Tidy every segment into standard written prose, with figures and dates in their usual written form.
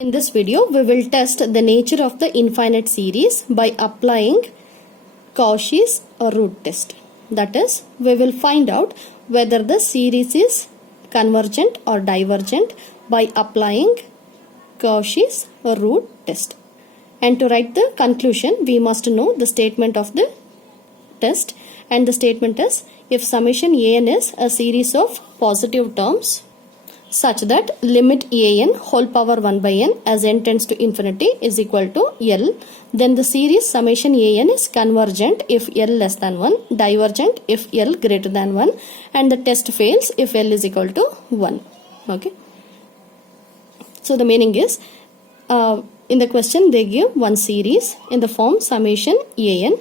In this video, we will test the nature of the infinite series by applying Cauchy's root test. That is, we will find out whether the series is convergent or divergent by applying Cauchy's root test. And to write the conclusion, we must know the statement of the test. And the statement is, if summation an is a series of positive terms such that limit an whole power 1 by n as n tends to infinity is equal to L, then the series summation an is convergent if L less than 1, divergent if L greater than 1, and the test fails if L is equal to 1. Okay. So the meaning is, in the question they give one series in the form summation an.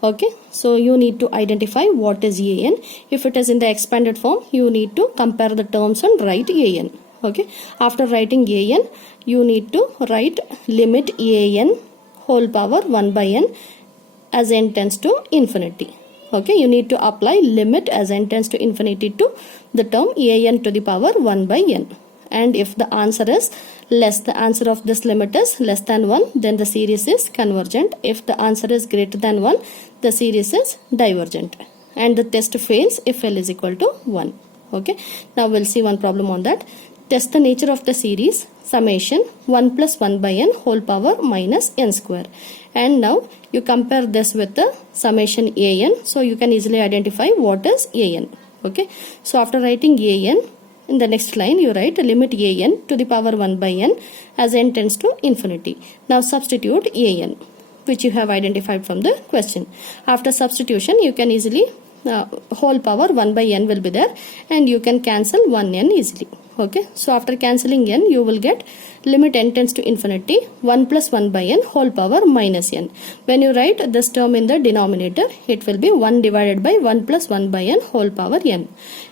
Okay, so you need to identify what is an. If it is in the expanded form, you need to compare the terms and write an. Okay, after writing an, you need to write limit an whole power 1 by n as n tends to infinity. Okay, you need to apply limit as n tends to infinity to the term an to the power 1 by n. And if the answer is the answer of this limit is less than 1, then the series is convergent. If the answer is greater than 1, the series is divergent. And the test fails if L is equal to 1. Okay. Now we'll see one problem on that. Test the nature of the series summation 1 plus 1 by n whole power minus n square. And now you compare this with the summation an. So you can easily identify what is an. Okay. So after writing an, in the next line, you write limit an to the power 1 by n as n tends to infinity. Now substitute an, which you have identified from the question. After substitution, you can easily, whole power 1 by n will be there, and you can cancel 1n easily. Okay. So after cancelling n, you will get limit n tends to infinity 1 plus 1 by n whole power minus n. When you write this term in the denominator, it will be 1 divided by 1 plus 1 by n whole power n.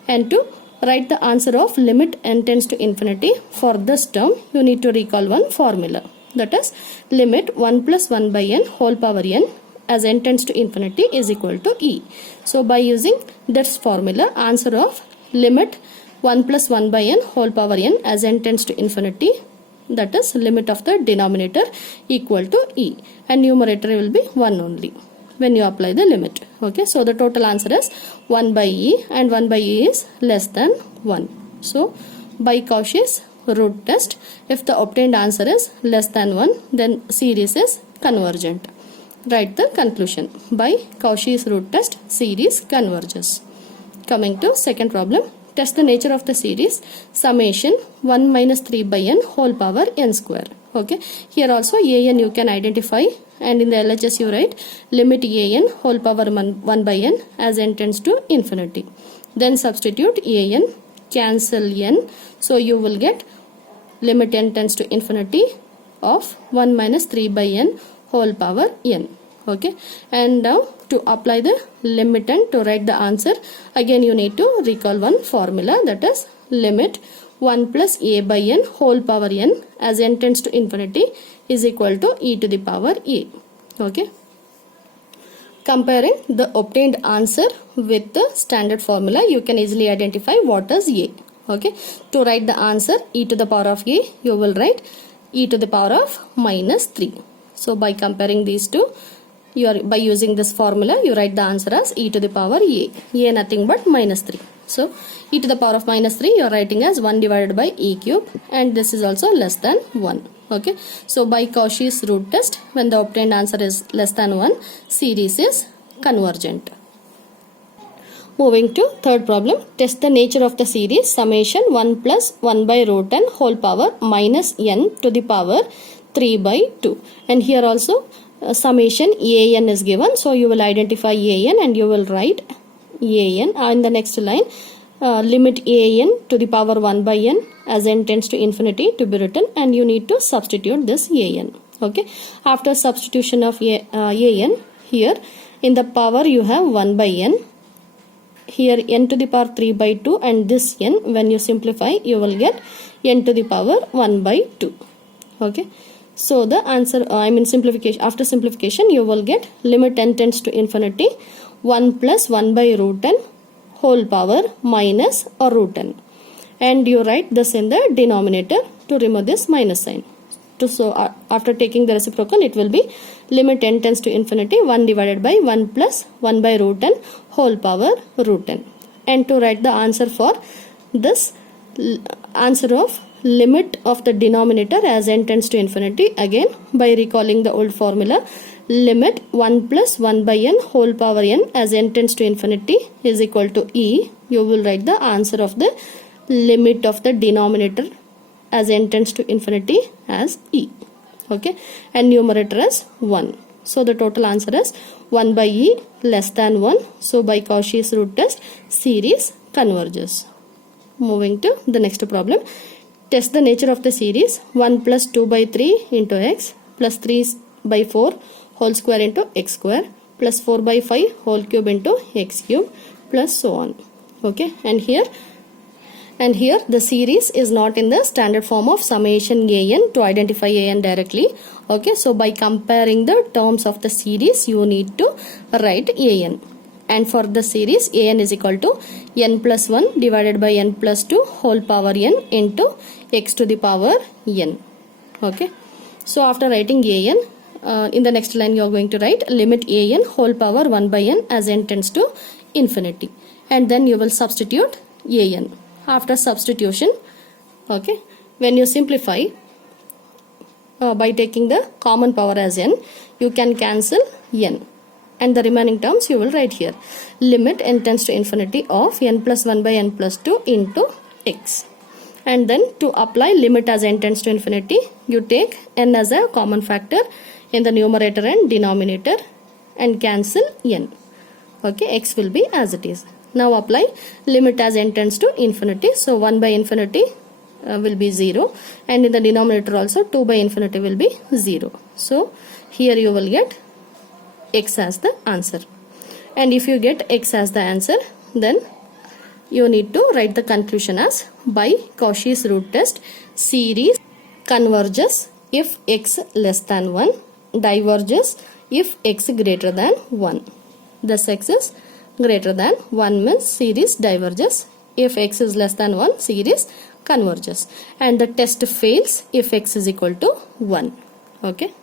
And to write the answer of limit n tends to infinity for this term, you need to recall one formula. That is, limit 1 plus 1 by n whole power n as n tends to infinity is equal to E. So by using this formula, answer of limit 1 plus 1 by n whole power n as n tends to infinity, that is limit of the denominator, equal to E, and numerator will be 1 only when you apply the limit. Okay, so the total answer is 1 by E, and 1 by E is less than 1. So by Cauchy's root test, if the obtained answer is less than 1, then series is convergent. Write the conclusion. By Cauchy's root test, series converges. Coming to second problem, test the nature of the series summation 1 minus 3 by n whole power n square. Okay, here also an you can identify, and in the LHS you write limit an whole power 1 by n as n tends to infinity. Then substitute an, cancel n, so you will get limit n tends to infinity of 1 minus 3 by n whole power n. Okay, and now to apply the limit n to write the answer, again you need to recall one formula, that is limit 1 plus a by n whole power n as n tends to infinity is equal to e to the power a. Okay. Comparing the obtained answer with the standard formula, you can easily identify what is a. Okay. To write the answer e to the power of a, you will write e to the power of minus 3. So by comparing these two, by using this formula, you write the answer as e to the power a nothing but minus 3. So e to the power of minus 3 you are writing as 1 divided by e cube, and this is also less than 1. Okay. So by Cauchy's root test, when the obtained answer is less than 1, series is convergent. Moving to third problem, test the nature of the series summation 1 plus 1 by root n whole power minus n to the power 3 by 2. And here also summation an is given, so you will identify an and you will write an. In the next line, limit an to the power 1 by n as n tends to infinity to be written, and you need to substitute this an. Okay. After substitution of an, here in the power you have 1 by n, here n to the power 3 by 2, and this n, when you simplify you will get n to the power 1 by 2. Okay. So the answer, simplification, after simplification you will get limit n tends to infinity 1 plus 1 by root n whole power minus a root n. And you write this in the denominator to remove this minus sign. After taking the reciprocal, it will be limit n tends to infinity 1 divided by 1 plus 1 by root n whole power root n. And to write the answer for this, answer of limit of the denominator as n tends to infinity, again by recalling the old formula, limit 1 plus 1 by n whole power n as n tends to infinity is equal to e. You will write the answer of the limit of the denominator as n tends to infinity as e. Okay, and numerator as 1. So the total answer is 1 by e less than 1. So by Cauchy's root test, series converges. Moving to the next problem. Test the nature of the series 1 plus 2 by 3 into x plus 3 by 4 whole square into x square plus 4 by 5 whole cube into x cube plus so on. Okay, and here the series is not in the standard form of summation an to identify an directly. Okay, so by comparing the terms of the series, you need to write an. And for the series, an is equal to n plus 1 divided by n plus 2 whole power n into x to the power n. Okay, so after writing an, in the next line you are going to write limit an whole power 1 by n as n tends to infinity. And then you will substitute an. After substitution, okay, when you simplify by taking the common power as n, you can cancel n, and the remaining terms you will write here. Limit n tends to infinity of n plus 1 by n plus 2 into x. And then to apply limit as n tends to infinity, you take n as a common factor in the numerator and denominator and cancel n. Okay, x will be as it is. Now apply limit as n tends to infinity. So 1 by infinity will be 0, and in the denominator also 2 by infinity will be 0. So here you will get x as the answer. And if you get x as the answer, then you need to write the conclusion as by Cauchy's root test, series converges if x less than 1, diverges if x greater than 1. Thus x is greater than 1 means series diverges. If x is less than 1, series converges. And the test fails if x is equal to 1. Okay.